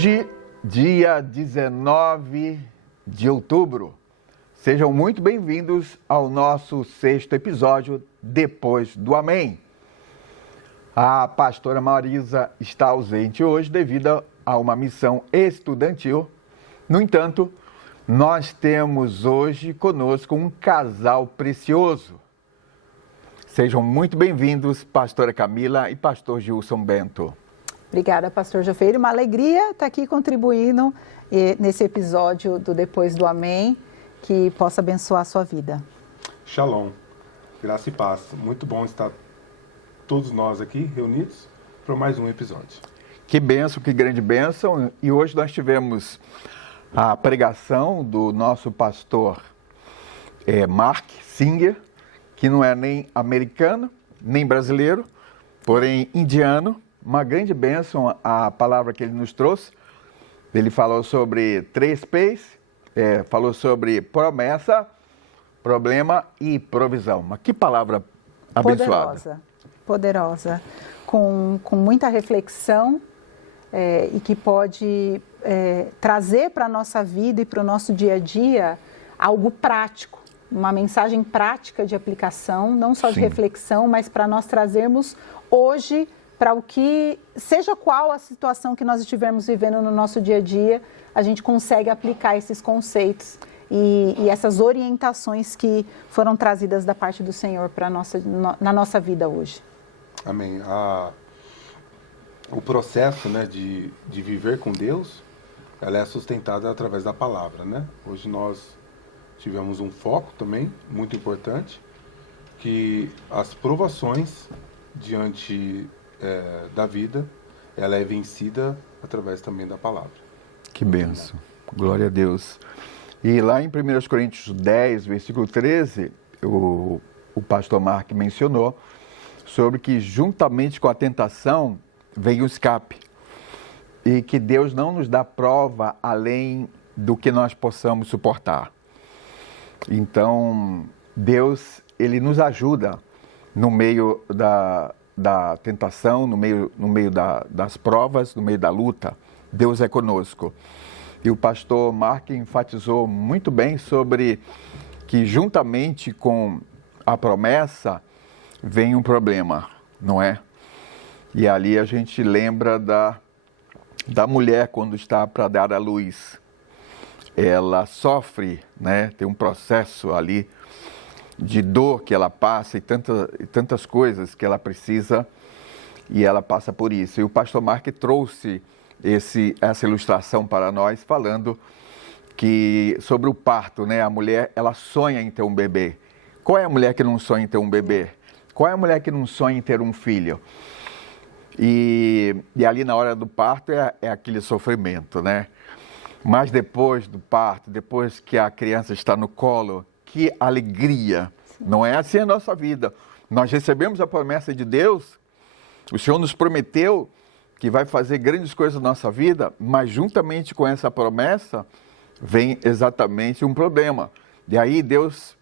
Hoje, dia 19 de outubro, sejam muito bem-vindos ao nosso 6º episódio Depois do Amém. A pastora Marisa está ausente hoje devido a uma missão estudantil. No entanto, nós temos hoje conosco um casal precioso. Sejam muito bem-vindos, pastora Camila e pastor Gilson Bento. Obrigada, pastor Jofeiro. Uma alegria estar aqui contribuindo nesse episódio do Depois do Amém, que possa abençoar a sua vida. Shalom, graça e paz. Muito bom estar todos nós aqui reunidos para mais um episódio. Que bênção, que grande bênção. E hoje nós tivemos a pregação do nosso pastor Mark Singer, que não é nem americano, nem brasileiro, porém indiano. Uma grande bênção a palavra que ele nos trouxe. Ele falou sobre 3 P's, falou sobre promessa, problema e provisão. Mas que palavra abençoada. Poderosa. Com muita reflexão e que pode trazer para a nossa vida e para o nosso dia a dia algo prático. Uma mensagem prática de aplicação, não só de reflexão, mas para nós trazermos hoje para o que, seja qual a situação que nós estivermos vivendo no nosso dia a dia, a gente consegue aplicar esses conceitos e essas orientações que foram trazidas da parte do Senhor na nossa vida hoje. Amém. O processo, de viver com Deus, ela é sustentada através da palavra, né? Hoje nós tivemos um foco também, muito importante, que as provações diante da vida, ela é vencida através também da palavra. Que bênção, glória a Deus. E lá em 1 Coríntios 10, versículo 13, o pastor Mark mencionou sobre que juntamente com a tentação vem o escape e que Deus não nos dá prova além do que nós possamos suportar. Então, Deus, ele nos ajuda no meio da tentação, no meio das provas, no meio da luta. Deus é conosco. E o pastor Mark enfatizou muito bem sobre que juntamente com a promessa vem um problema, não é? E ali a gente lembra da mulher quando está para dar à luz. Ela sofre, tem um processo ali de dor que ela passa e tantas coisas que ela precisa e ela passa por isso. E o pastor Mark trouxe essa ilustração para nós, falando que sobre o parto, a mulher, ela sonha em ter um bebê. Qual é a mulher que não sonha em ter um bebê? Qual é a mulher que não sonha em ter um filho? E ali na hora do parto é aquele sofrimento, Mas depois do parto, depois que a criança está no colo, que alegria. Não é assim a nossa vida. Nós recebemos a promessa de Deus, o Senhor nos prometeu que vai fazer grandes coisas na nossa vida, mas juntamente com essa promessa vem exatamente um problema. E aí Deus,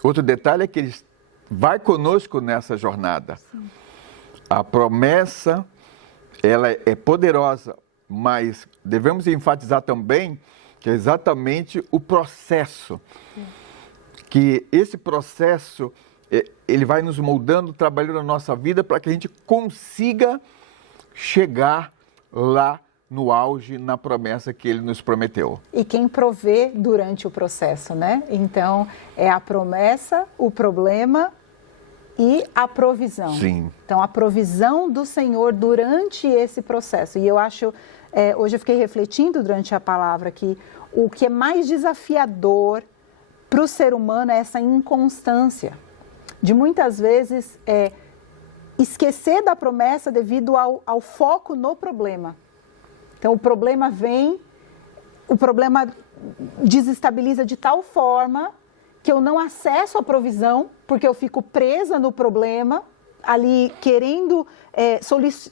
outro detalhe é que Ele vai conosco nessa jornada. Sim. A promessa, ela é poderosa, mas devemos enfatizar também que é exatamente o processo. Sim. Que esse processo, ele vai nos moldando, trabalhando na nossa vida para que a gente consiga chegar lá no auge, na promessa que Ele nos prometeu. E quem provê durante o processo, Então, é a promessa, o problema e a provisão. Sim. Então, a provisão do Senhor durante esse processo. E eu acho, hoje eu fiquei refletindo durante a palavra que o que é mais desafiador para o ser humano é essa inconstância de muitas vezes esquecer da promessa devido ao foco no problema. Então, o problema desestabiliza de tal forma que eu não acesso a provisão, porque eu fico presa no problema, ali querendo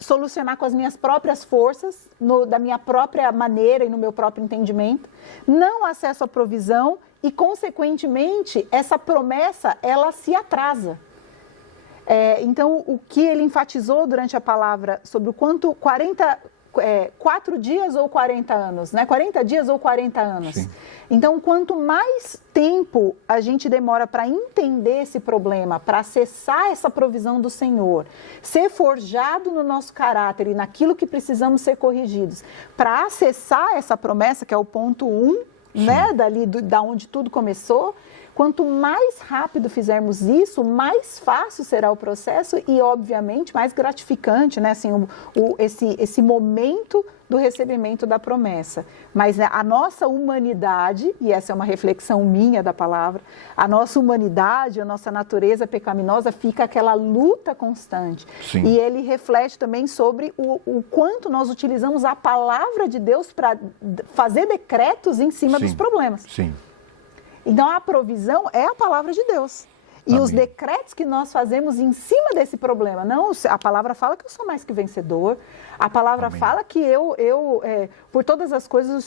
solucionar com as minhas próprias forças, da minha própria maneira e no meu próprio entendimento. Não acesso a provisão e, consequentemente, essa promessa, ela se atrasa. Então, o que ele enfatizou durante a palavra sobre o quanto 40 4 dias ou 40 anos, né? 40 dias ou 40 anos. Sim. Então, quanto mais tempo a gente demora para entender esse problema, para acessar essa provisão do Senhor, ser forjado no nosso caráter e naquilo que precisamos ser corrigidos, para acessar essa promessa, que é o ponto 1, né? Da onde tudo começou, quanto mais rápido fizermos isso, mais fácil será o processo e, obviamente, mais gratificante, né? Assim, esse momento do recebimento da promessa. Mas a nossa humanidade, e essa é uma reflexão minha da palavra, a nossa humanidade, a nossa natureza pecaminosa fica aquela luta constante. Sim. E ele reflete também sobre o quanto nós utilizamos a palavra de Deus para fazer decretos em cima dos problemas. Sim. Então, a provisão é a palavra de Deus. E Amém. os decretos que nós fazemos em cima desse problema. Não, a palavra fala que eu sou mais que vencedor. A palavra Amém. fala que por todas as coisas, o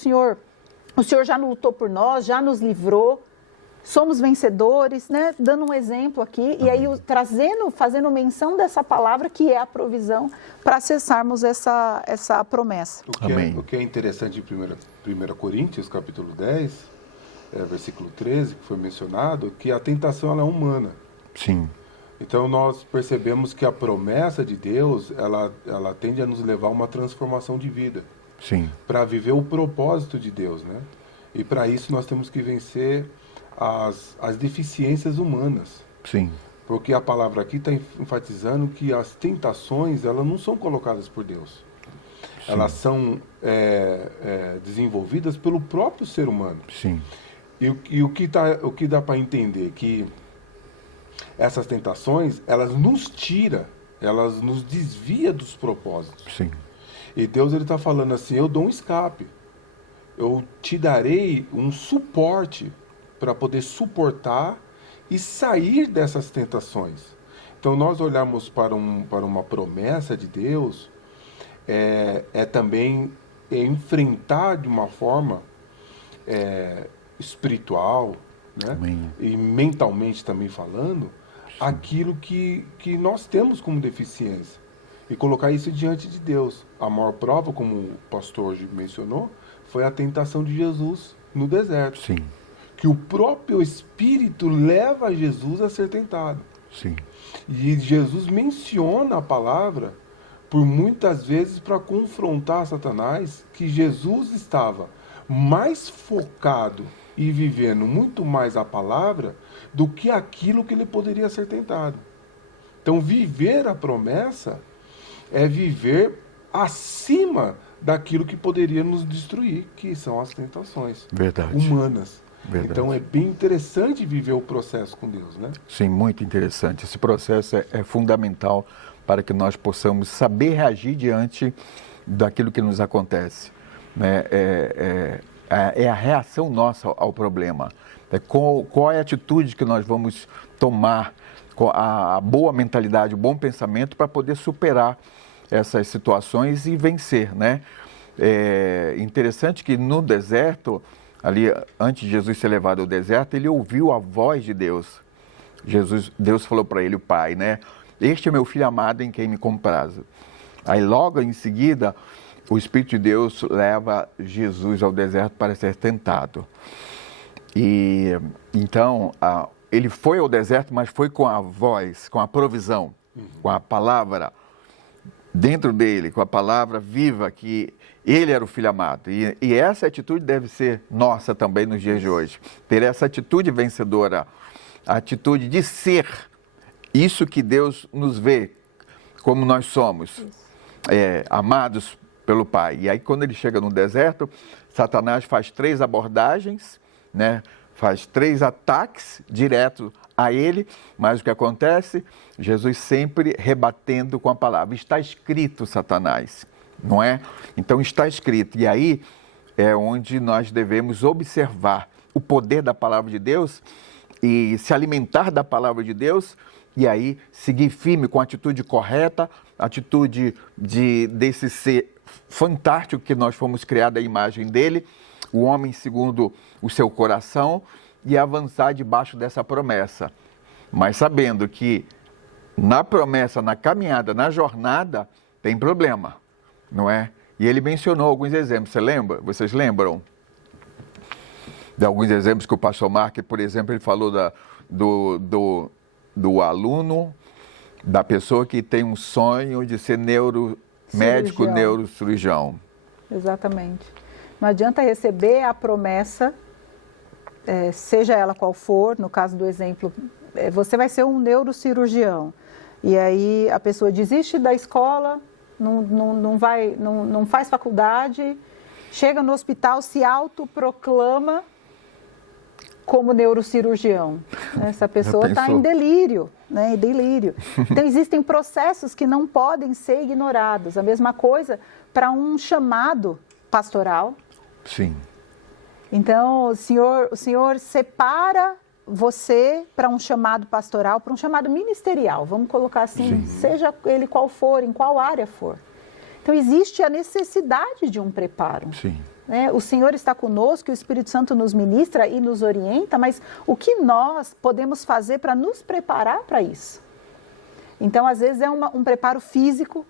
Senhor já lutou por nós, já nos livrou. Somos vencedores, né? Dando um exemplo aqui. E aí, fazendo menção dessa palavra que é a provisão para acessarmos essa promessa. O que é interessante em 1 Coríntios, capítulo 10... versículo 13, que foi mencionado, que a tentação ela é humana. Sim. Então nós percebemos que a promessa de Deus, ela tende a nos levar a uma transformação de vida. Sim. Para viver o propósito de Deus, né? E para isso nós temos que vencer as deficiências humanas. Sim. Porque a palavra aqui está enfatizando que as tentações, elas não são colocadas por Deus. Sim. Elas são desenvolvidas pelo próprio ser humano. Sim. E o que dá para entender que essas tentações, elas nos desvia dos propósitos. Sim. E Deus está falando assim, eu dou um escape, eu te darei um suporte para poder suportar e sair dessas tentações. Então nós olhamos para uma promessa de Deus, também enfrentar de uma forma espiritual, né? Amém. E mentalmente também falando, sim, aquilo que nós temos como deficiência e colocar isso diante de Deus. A maior prova, como o pastor hoje mencionou, foi a tentação de Jesus no deserto. Sim. Que o próprio Espírito leva Jesus a ser tentado. Sim. E Jesus menciona a palavra por muitas vezes para confrontar Satanás, que Jesus estava mais focado e vivendo muito mais a palavra do que aquilo que ele poderia ser tentado. Então, viver a promessa é viver acima daquilo que poderia nos destruir, que são as tentações humanas. Verdade. Então, é bem interessante viver o processo com Deus, né? Sim, muito interessante. Esse processo é fundamental para que nós possamos saber reagir diante daquilo que nos acontece, né? É a reação nossa ao problema. Qual é a atitude que nós vamos tomar, a boa mentalidade, o bom pensamento para poder superar essas situações e vencer, né? É interessante que no deserto, ali antes de Jesus ser levado ao deserto, ele ouviu a voz de Deus. Deus falou para ele, o Pai, né? Este é meu filho amado em quem me comprazo. Aí logo em seguida, o Espírito de Deus leva Jesus ao deserto para ser tentado. E então, ele foi ao deserto, mas foi com a voz, com a provisão, com a palavra dentro dele, com a palavra viva, que ele era o filho amado. E essa atitude deve ser nossa também nos dias de hoje. Ter essa atitude vencedora, a atitude de ser isso que Deus nos vê, como nós somos, amados pelo Pai. E aí, quando ele chega no deserto, Satanás faz 3 abordagens, né? Faz 3 ataques direto a ele, mas o que acontece? Jesus sempre rebatendo com a palavra. Está escrito, Satanás, não é? Então, está escrito. E aí é onde nós devemos observar o poder da palavra de Deus e se alimentar da palavra de Deus, e aí seguir firme com a atitude correta, atitude desse ser fantástico que nós fomos criados à imagem dele, o homem segundo o seu coração, e avançar debaixo dessa promessa. Mas sabendo que na promessa, na caminhada, na jornada, tem problema, não é? E ele mencionou alguns exemplos, vocês lembram? De alguns exemplos que o pastor Mark, por exemplo, ele falou do aluno, da pessoa que tem um sonho de ser médico neurocirurgião. Exatamente. Não adianta receber a promessa, seja ela qual for, no caso do exemplo, você vai ser um neurocirurgião. E aí a pessoa desiste da escola, não faz faculdade, chega no hospital, se autoproclama como neurocirurgião. Essa pessoa está em delírio, né? Em delírio. Então, existem processos que não podem ser ignorados. A mesma coisa para um chamado pastoral. Sim. Então, o senhor separa você para um chamado pastoral, para um chamado ministerial. Vamos colocar assim, seja ele qual for, em qual área for. Então, existe a necessidade de um preparo. Sim. O Senhor está conosco, o Espírito Santo nos ministra e nos orienta, mas o que nós podemos fazer para nos preparar para isso? Então, às vezes, é um preparo físico,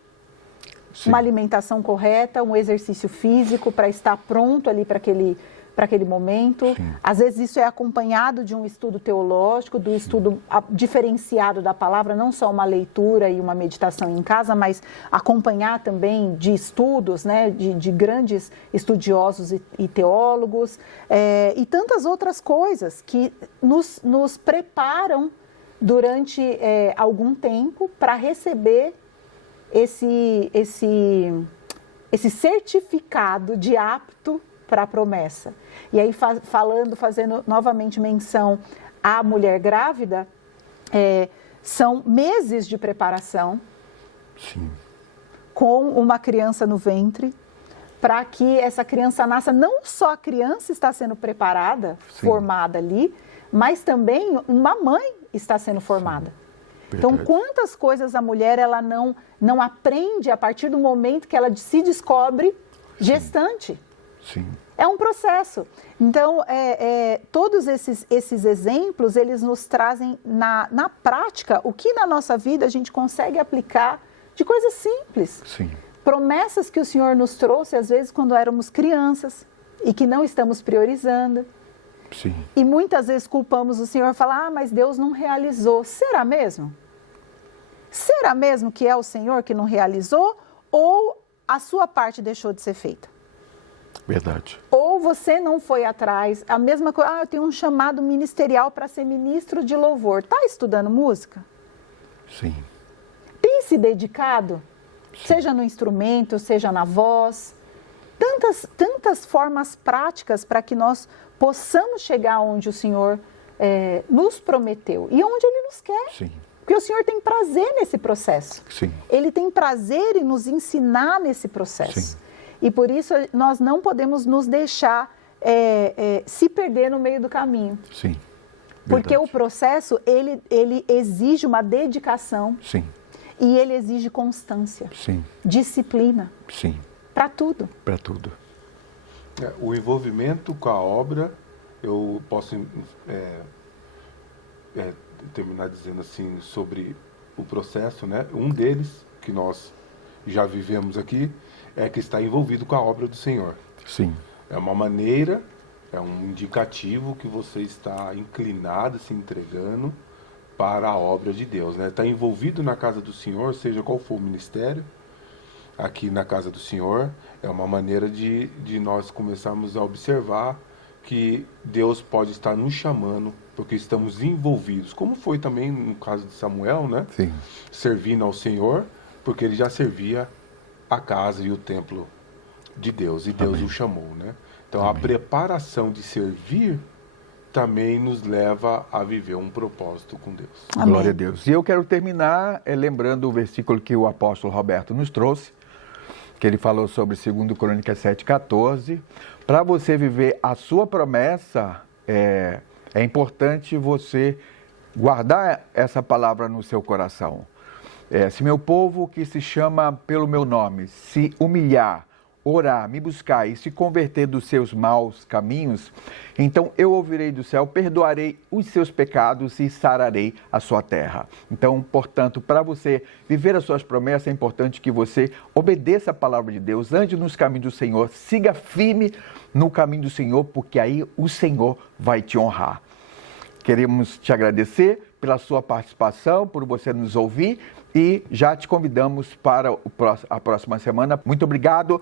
uma alimentação correta, um exercício físico para estar pronto ali para aquele momento. Sim. Às vezes, isso é acompanhado de um estudo teológico, do estudo diferenciado da palavra, não só uma leitura e uma meditação em casa, mas acompanhar também de estudos, né, de grandes estudiosos e teólogos, e tantas outras coisas que nos preparam durante algum tempo para receber esse certificado de apto para a promessa. E aí, fazendo novamente menção à mulher grávida, são meses de preparação. Sim. Com uma criança no ventre, para que essa criança nasça. Não só a criança está sendo preparada, sim, formada ali, mas também uma mãe está sendo formada. Então, quantas coisas a mulher ela não aprende a partir do momento que ela se descobre gestante. Sim. É um processo. Então, todos esses exemplos, eles nos trazem na prática o que na nossa vida a gente consegue aplicar de coisas simples. Sim. Promessas que o Senhor nos trouxe, às vezes, quando éramos crianças e que não estamos priorizando. Sim. E muitas vezes culpamos o Senhor e falamos, mas Deus não realizou. Será mesmo? Será mesmo que é o Senhor que não realizou ou a sua parte deixou de ser feita? Verdade. Ou você não foi atrás, a mesma coisa, eu tenho um chamado ministerial para ser ministro de louvor. Está estudando música? Sim. Tem se dedicado? Sim. Seja no instrumento, seja na voz. Tantas formas práticas para que nós possamos chegar onde o Senhor nos prometeu e onde Ele nos quer. Sim. Porque o Senhor tem prazer nesse processo. Sim. Ele tem prazer em nos ensinar nesse processo. Sim. E por isso nós não podemos nos deixar se perder no meio do caminho. Sim. Porque Verdade. o processo, ele exige uma dedicação. Sim. E ele exige constância. Sim. Disciplina. Sim. Para tudo. Para tudo. O envolvimento com a obra, eu posso terminar dizendo assim sobre o processo, né? Um deles, que nós já vivemos aqui, é que está envolvido com a obra do Senhor. Sim. É uma maneira, é um indicativo que você está inclinado, se entregando para a obra de Deus, né? Está envolvido na casa do Senhor, seja qual for o ministério, aqui na casa do Senhor, é uma maneira de nós começarmos a observar que Deus pode estar nos chamando, porque estamos envolvidos, como foi também no caso de Samuel, né? Sim. Servindo ao Senhor, porque ele já servia a casa e o templo de Deus, e Deus Amém. O chamou, né? Então, Amém. A preparação de servir também nos leva a viver um propósito com Deus. Amém. Glória a Deus. E eu quero terminar lembrando o versículo que o apóstolo Roberto nos trouxe, que ele falou sobre 2 Crônicas 7,14. Para você viver a sua promessa, é importante você guardar essa palavra no seu coração. Se meu povo que se chama pelo meu nome se humilhar, orar, me buscar e se converter dos seus maus caminhos, então eu ouvirei do céu, perdoarei os seus pecados e sararei a sua terra. Então, portanto, para você viver as suas promessas, é importante que você obedeça a palavra de Deus, ande nos caminhos do Senhor, siga firme no caminho do Senhor, porque aí o Senhor vai te honrar. Queremos te agradecer pela sua participação, por você nos ouvir e já te convidamos para a próxima semana. Muito obrigado,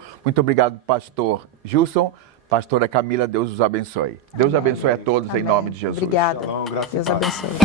pastor Gilson, pastora Camila, Deus os abençoe. Deus abençoe a todos. Amém. Em nome de Jesus. Obrigada. Shalom, graças Deus a Deus. abençoe.